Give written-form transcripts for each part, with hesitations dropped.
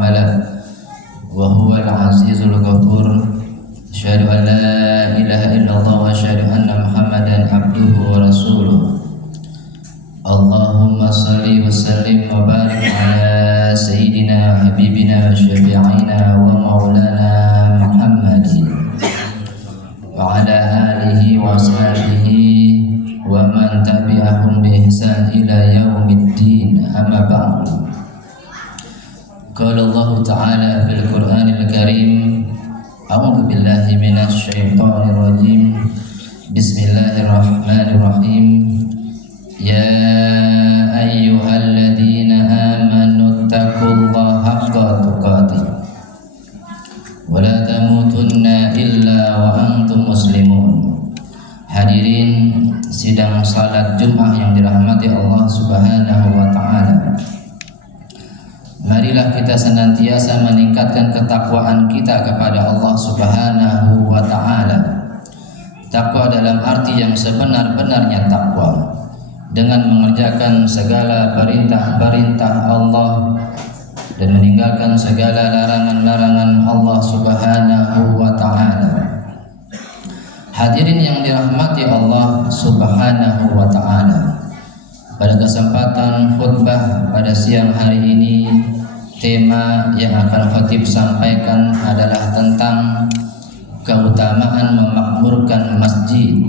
عمله وهو العزيز الغفور أشهد أن لا إله إلا الله وأشهد أن محمدا عبده ورسوله اللهم صل وسلم وبارك على سيدنا وحبيبنا وشفيعنا ومولانا محمد وعلى آله وأصحابه ومن تبعهم بإحسان إلى يوم الدين أما بعد قال الله تعالى في القرآن الكريم أعوذ بالله من الشيطان الرجيم بسم الله الرحمن الرحيم يا أيها الذين آمنوا اتقوا الله حق تقاته ولا تموتن إلا وأنتم مسلمون. Hadirin sidang salat Jumat yang dirahmati Allah Subhanahu wa taala. Marilah kita senantiasa meningkatkan ketakwaan kita kepada Allah Subhanahu wa taala. Takwa dalam arti yang sebenar-benarnya takwa, dengan mengerjakan segala perintah-perintah Allah dan meninggalkan segala larangan-larangan Allah Subhanahu wa taala. Hadirin yang dirahmati Allah Subhanahu wa taala. Pada kesempatan khutbah pada siang hari ini, tema yang akan khatib sampaikan adalah tentang keutamaan memakmurkan masjid.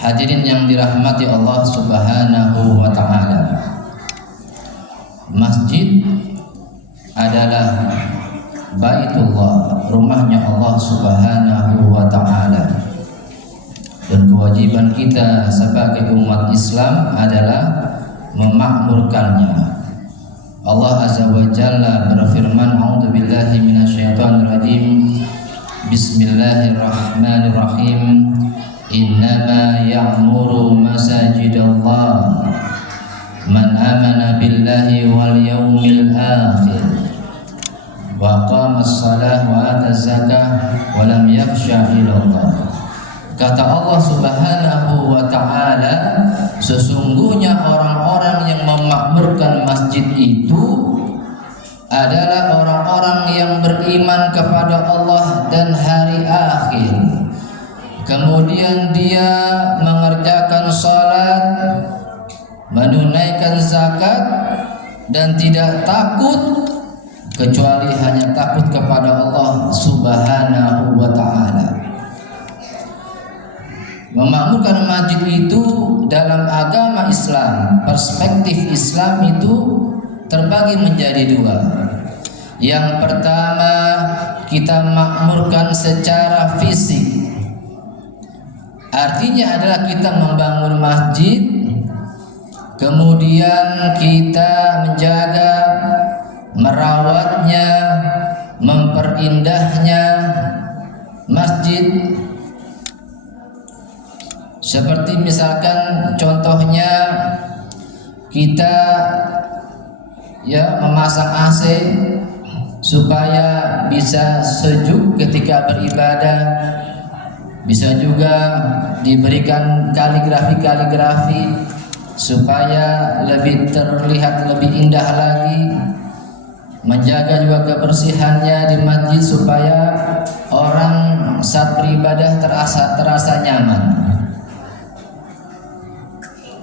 Hadirin yang dirahmati Allah Subhanahu wa taala. Masjid adalah Baitullah, rumahnya Allah Subhanahu wa taala. Dan kewajiban kita sebagai umat Islam adalah memakmurkannya. Allah Azza wa Jalla berfirman, A'udzubillahi minasyaitonir rajim. Bismillahirrahmanirrahim. Innama ya'muru masajidallah man amana billahi wal yawmil akhir wa qama as-salah wa ata az-zakah wa lam yakhsha illallah. Kata Allah Subhanahu wa ta'ala, sesungguhnya orang-orang yang memakmurkan masjid itu adalah orang-orang yang beriman kepada Allah dan hari akhir. Kemudian dia mengerjakan salat, menunaikan zakat, dan tidak takut kecuali hanya takut kepada Allah Subhanahu wa ta'ala. Memakmurkan masjid itu dalam agama Islam, perspektif Islam itu terbagi menjadi dua. Yang pertama, kita makmurkan secara fisik. Artinya adalah kita membangun masjid, kemudian kita menjaga, merawatnya, memperindahnya masjid. Seperti misalkan contohnya kita memasang AC supaya bisa sejuk ketika beribadah. Bisa juga diberikan kaligrafi supaya lebih terlihat lebih indah lagi. Menjaga juga kebersihannya di masjid supaya orang saat beribadah terasa nyaman.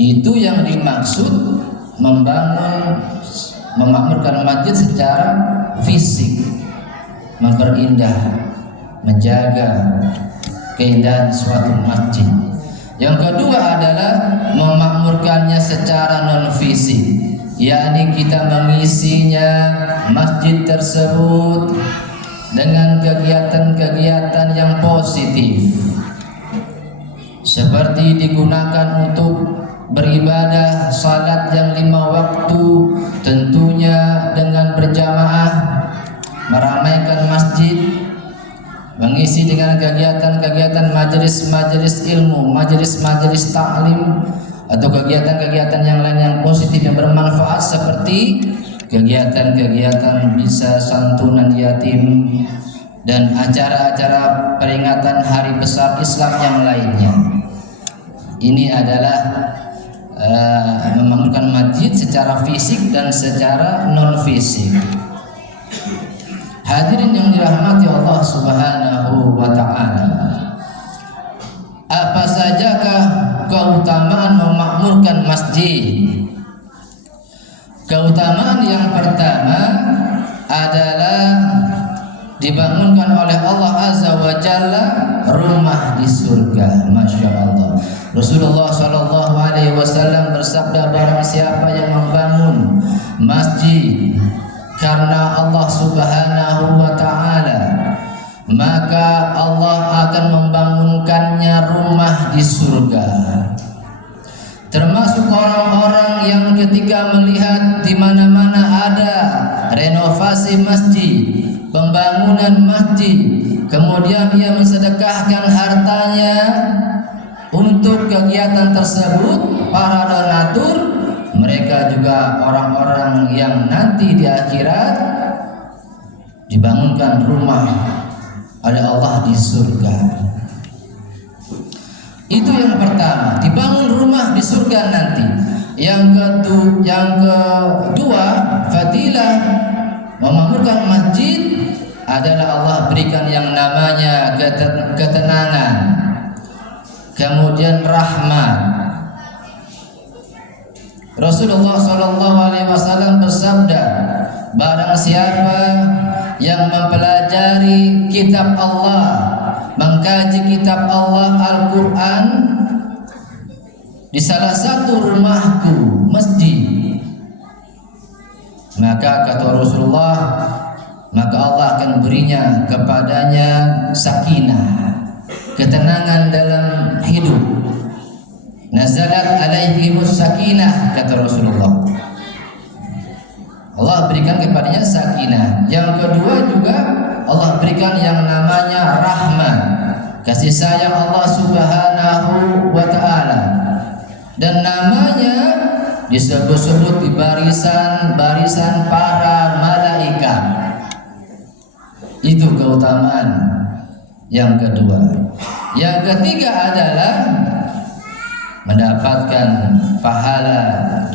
Itu yang dimaksud memakmurkan masjid secara fisik, memperindah, menjaga keindahan suatu masjid. Yang kedua adalah memakmurkannya secara non fisik, yakni kita mengisinya masjid tersebut dengan kegiatan-kegiatan yang positif, seperti digunakan untuk beribadah salat yang 5 waktu, tentunya dengan berjamaah, meramaikan masjid, mengisi dengan kegiatan-kegiatan majelis-majelis ilmu, majelis-majelis ta'lim, atau kegiatan-kegiatan yang lain yang positif yang bermanfaat, seperti kegiatan-kegiatan bisa santunan yatim dan acara-acara peringatan hari besar Islam yang lainnya. Ini adalah membangunkan masjid secara fisik dan secara non fisik. Hadirin yang dirahmati Allah Subhanahu wa taala, apa sajakah keutamaan memakmurkan masjid? Keutamaan yang pertama adalah dibangunkan oleh Allah Azza wa Jalla rumah di surga. Masya Allah. Rasulullah Shallallahu Alaihi Wasallam bersabda, barang siapa yang membangun masjid karena Allah Subhanahu wa Ta'ala, maka Allah akan membangunkannya rumah di surga. Termasuk orang-orang yang ketika melihat di mana-mana ada renovasi masjid, pembangunan masjid, kemudian ia mensedekahkan hartanya untuk kegiatan tersebut, para donatur, mereka juga orang-orang yang nanti di akhirat dibangunkan rumah oleh Allah di surga. Itu yang pertama, dibangun rumah di surga nanti. Yang kedua, fadilah memakmurkan masjid adalah Allah berikan yang namanya ketenangan, kemudian rahmat. Rasulullah Shallallahu Alaihi Wasallam bersabda, barang siapa yang mempelajari kitab Allah, mengkaji kitab Allah Al-Quran di salah satu rumahku, masjid, maka kata Rasulullah, maka Allah akan berinya kepadanya sakinah, ketenangan dalam hidup. Nazalat alaihimus sakinah, kata Rasulullah. Allah berikan kepadanya sakinah. Yang kedua juga Allah berikan yang namanya rahmat, kasih sayang Allah Subhanahu wa Ta'ala, dan namanya disebut-sebut di barisan-barisan para malaikat. Itu keutamaan yang kedua. Yang ketiga adalah mendapatkan pahala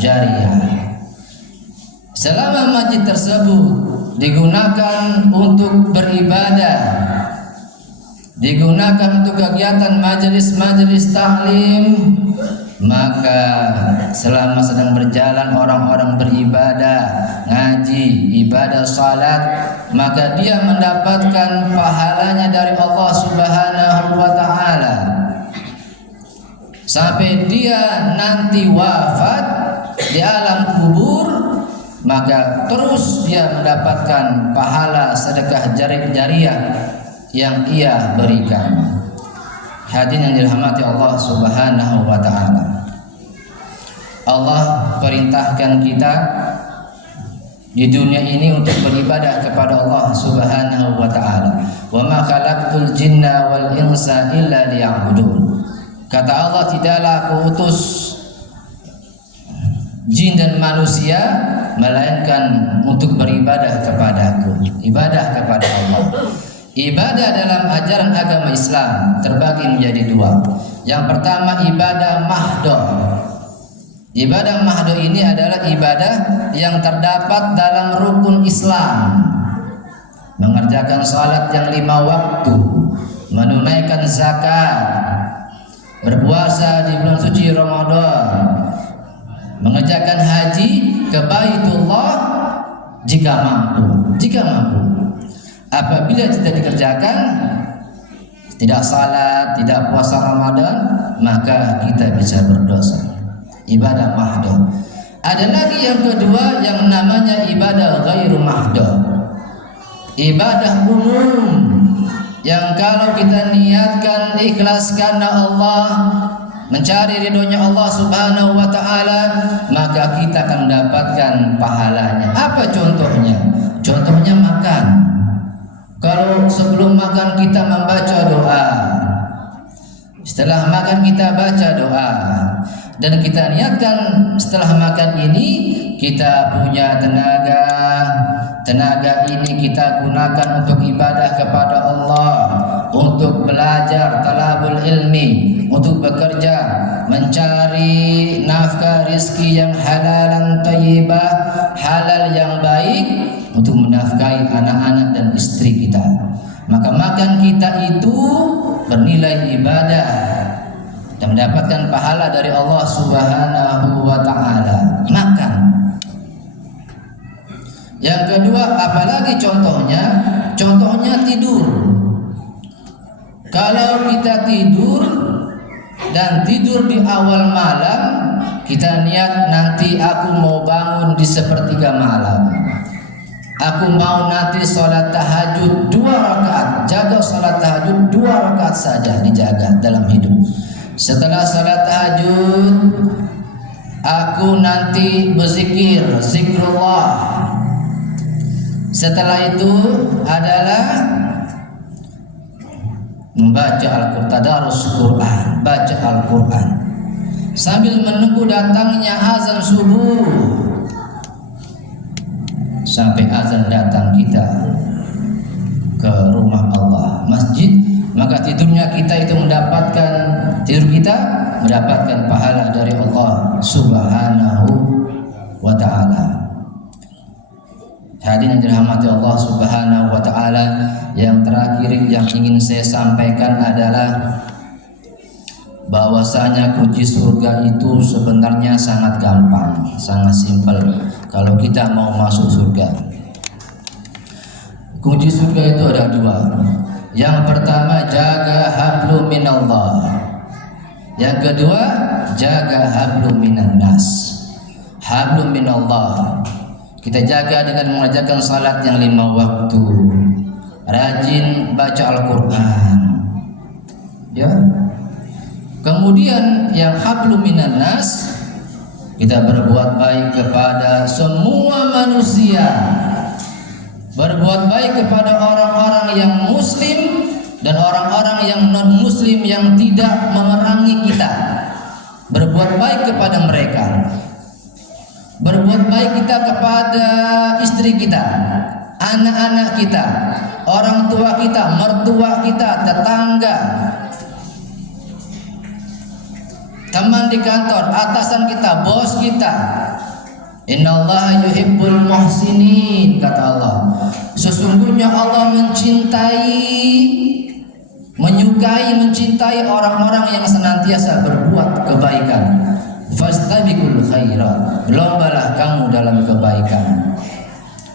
jariah. Selama masjid tersebut digunakan untuk beribadah, digunakan untuk kegiatan majelis-majelis taklim, maka selama sedang berjalan orang-orang beribadah, ngaji, ibadah salat, maka dia mendapatkan pahalanya dari Allah Subhanahu wa Ta'ala sampai dia nanti wafat di alam kubur, maka terus dia mendapatkan pahala sedekah jariah yang ia berikan. Hadirin yang dirahmati Allah Subhanahu wa Ta'ala, Allah perintahkan kita di dunia ini untuk beribadah kepada Allah Subhanahu wa Ta'ala. Wa ma khalaqtul jinna wal insa illa liya'budun. Kata Allah, tidaklah aku utus jin dan manusia melainkan untuk beribadah kepadaku. Ibadah kepada Allah. Ibadah dalam ajaran agama Islam terbagi menjadi dua. Yang pertama ibadah mahdoh. Ibadah mahdoh ini adalah ibadah yang terdapat dalam rukun Islam. Mengerjakan salat yang 5 waktu, menunaikan zakat, berpuasa di bulan suci Ramadan, mengerjakan haji ke Baitullah jika mampu. Apabila tidak dikerjakan, tidak salat, tidak puasa Ramadan, maka kita bisa berdosa. Ibadah mahdoh. Ada lagi yang kedua yang namanya ibadah ghairu mahdoh. Ibadah umum yang kalau kita niatkan ikhlas karena Allah, mencari ridhonya Allah Subhanahu wa Ta'ala, maka kita akan mendapatkan pahalanya. Apa contohnya? Contohnya makan. Kalau sebelum makan kita membaca doa, setelah makan kita baca doa, dan kita niatkan setelah makan ini kita punya tenaga ini kita gunakan untuk ibadah kepada Allah, untuk belajar talabul ilmi, untuk bekerja, mencari nafkah rizki yang halalan thayyibah, halal yang baik untuk menafkahi anak-anak dan istri kita. Maka makan kita itu bernilai ibadah dan mendapatkan pahala dari Allah Subhanahu wa taala. Makan. Yang kedua, apalagi contohnya? Contohnya tidur. Kalau kita tidur dan tidur di awal malam, kita niat nanti aku mau bangun di sepertiga malam. Aku mau nanti sholat tahajud 2 rakaat. Jaga sholat tahajud 2 rakaat saja, dijaga dalam hidup. Setelah sholat tahajud, aku nanti berzikir, zikrullah. Setelah itu adalah membaca Al-Qur'an, tadarus Quran, baca Al-Quran sambil menunggu datangnya azan subuh. Sampai azan datang kita ke rumah Allah, masjid, maka tidurnya kita itu tidur kita mendapatkan pahala dari Allah Subhanahu wa ta'ala. Hadirin yang dirahmati Allah Subhanahu wa ta'ala, yang terakhir yang ingin saya sampaikan adalah bahwasanya kunci surga itu sebenarnya sangat gampang, sangat simpel kalau kita mau masuk surga. Kunci surga itu ada 2. Yang pertama, jaga hablum minallah. Yang kedua, jaga hablum minan nas. Hablum minallah kita jaga dengan mengerjakan salat yang 5 waktu, rajin baca Al-Quran, ya. Kemudian yang hablum minan nas, kita berbuat baik kepada semua manusia, berbuat baik kepada orang-orang yang muslim dan orang-orang yang non muslim yang tidak memerangi kita. Berbuat baik kepada mereka. Berbuat baik kita kepada istri kita, anak-anak kita, orang tua kita, mertua kita, tetangga, teman di kantor, atasan kita, bos kita. Innallaha yuhibbul muhsinin, kata Allah. Sesungguhnya Allah mencintai orang-orang yang senantiasa berbuat kebaikan. Fastabiqul khairat, lombalah kamu dalam kebaikan.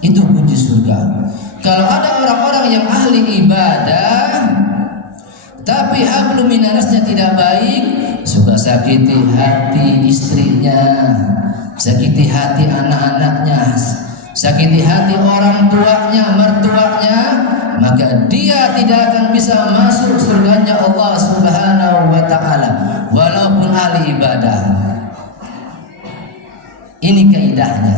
Itu kunci surga. Kalau ada orang-orang yang ahli ibadah tapi hablum minanasnya tidak baik, suka sakiti hati istrinya, sakiti hati anak-anaknya, sakiti hati orang tuanya, mertuanya, maka dia tidak akan bisa masuk surganya Allah Subhanahu wa ta'ala walaupun ahli ibadah. Ini kaidahnya.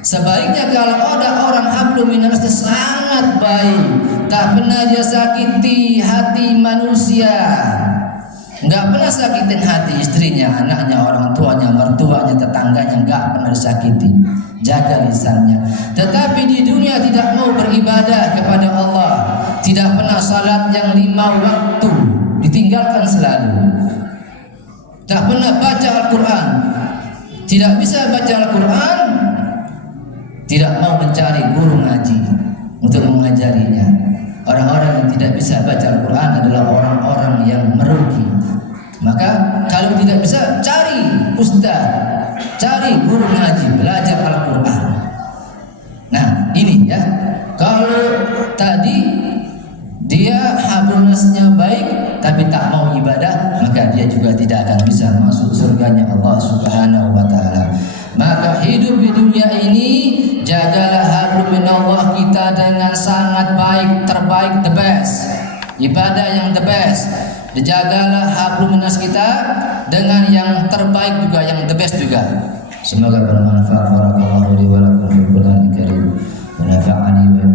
Sebaiknya kalau ada orang hablum minanasnya sangat baik, tak pernah dia sakiti hati manusia, nggak pernah sakitin hati istrinya, anaknya, orang tuanya, mertuanya, tetangganya, nggak pernah disakiti, jaga lisannya. Tetapi di dunia tidak mau beribadah kepada Allah, tidak pernah salat yang 5 waktu, ditinggalkan selalu, tak pernah baca Al-Quran, tidak bisa baca Al-Quran, tidak mau mencari guru ngaji untuk mengajarinya. Orang-orang yang tidak bisa baca Al-Quran adalah orang-orang yang merugi. Maka kalau tidak bisa, cari ustaz, cari guru ngaji, belajar Al-Quran. Nah ini ya, kalau tadi dia hablumnasnya baik tapi tak mau ibadah, maka dia juga tidak akan bisa masuk surganya Allah Subhanahu wa ta'ala. Maka hidup di dunia ini, jagalah hablum minallah kita dengan sangat baik, terbaik, the best. Ibadah yang the best. Dijagalah hablum minas kita dengan yang terbaik juga, yang the best juga. Semoga bermanfaat. Barakallahu li wa lakum fil Qur'anil karim wa nafa'ani wa